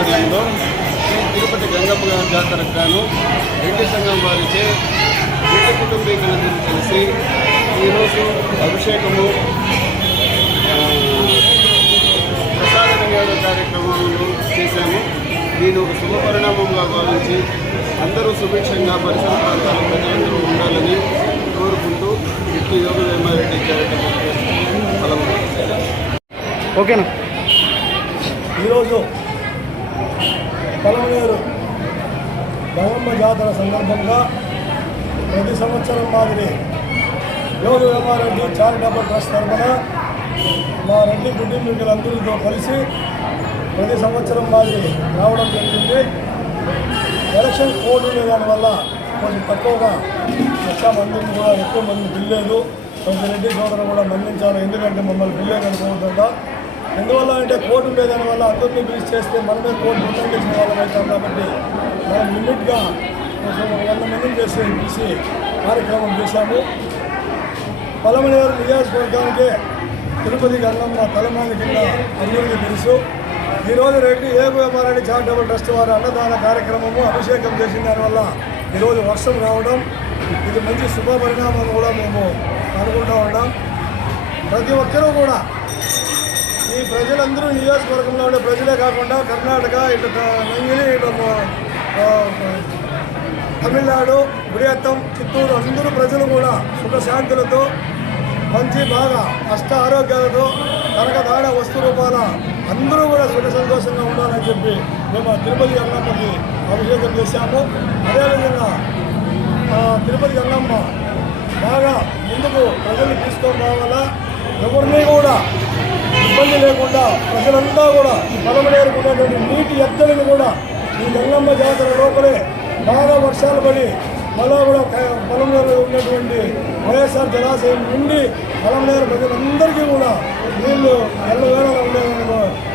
ఆధ్వర్యంలో శ్రీ తిరుపతి గంగమ్మ జాతరకు గాను రెడ్డి సంఘం వారిచే రెడ్డి కుటుంబీకులందరూ కలిసి ఈరోజు అభిషేకము ప్రసాద వినియోగ కార్యక్రమాలను చేశాము. దీని ఒక శుభ పరిణామంగా భావించి అందరూ సుభిక్షంగా పరిసర ప్రాంతాల ప్రజలందరూ ఉండాలని కోరుకుంటూ ఇట్టి యోగ వేమారెడ్డి చారిటబుల్ ట్రస్ట్ ఓకేనా. ఈరోజు పలమనేరు గంగమ్మ జాతర సందర్భంగా ప్రతి సంవత్సరం మాదిరి యోగ వేమారెడ్డి చారిటబుల్ ట్రస్ట్ తరఫున మా రెడ్డి కుటుంబీకులందరితో కలిసి ప్రతి సంవత్సరం మాదిరి రావడం జరిగింది. ఎలక్షన్ కోడ్ ఉండే దానివల్ల కొంచెం తక్కువగా చాలా మందిని కూడా ఎక్కువ మందిని పిల్లలేదు. కొంచెం రెడ్డి సోదరులు కూడా మన్నించాలి, ఎందుకంటే మమ్మల్ని పిల్లలు అనుకోవద్దా. ఎందువల్ల అంటే కోర్టు ఉండే దానివల్ల అందరినీ పిలిచి చేస్తే మనమే కోర్టు ఉల్లంఘించిన వాళ్ళం అవుతాం. కాబట్టి మనం లిమిట్గా 100 మందిని పిలిచి కార్యక్రమం చేశాము. పలమనేరు నియోజకవర్గానికి తిరుపతి గంగమ్మ తలమాని కింద అందరికీ తెలుసు. ఈరోజు రెడ్డి వేమారెడ్డి చారిటబుల్ ట్రస్ట్ వారి అన్నదాన కార్యక్రమము అభిషేకం చేసిన దానివల్ల ఈరోజు వర్షం రావడం ఇది మంచి శుభ పరిణామం కూడా మేము అనుకుంటూ ఉన్నాం. ప్రతి ఒక్కరూ కూడా ఈ ప్రజలందరూ నియోజకవర్గంలో ఉండే ప్రజలే కాకుండా కర్ణాటక, ఇటు నంగిలి, ఇటు తమిళనాడు, గుడియత్తం, చిత్తూరు అందరూ ప్రజలు కూడా సుఖశాంతులతో మంచి బాగా అష్ట ఆరోగ్యాలతో కనకదాన వస్తు రూపాల అందరూ కూడా సుఖ సంతోషంగా ఉండాలని చెప్పి మేము తిరుపతి గంగమ్మకి అభిషేకం చేశాము. అదేవిధంగా తిరుపతి గంగమ్మ బాగా ముందుకు ప్రజల్ని తీసుకొని రావాలా, ఎవరిని కూడా ఇబ్బంది లేకుండా ప్రజలంతా కూడా ఈ పలమనేరుకు ఉన్నటువంటి నీటి ఎద్దడిని కూడా ఈ గంగమ్మ జాతర లోపలే బాగా వర్షాలు పడి మళ్ళా కూడా పలమనేరులో ఉన్నటువంటి వైఎస్ఆర్ జలాశయం నుండి పలమనేరు ప్రజలందరికీ కూడా నీళ్లు ఎల్లవేళలా ఉండేదని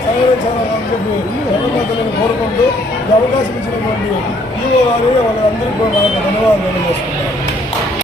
సహకరించాలని చెప్పి జగన్మాతలను కోరుకుంటూ ఈ అవకాశం ఇచ్చినటువంటి ఈవో గారు వాళ్ళందరికీ కూడా ధన్యవాదాలు తెలియజేస్తున్నాను.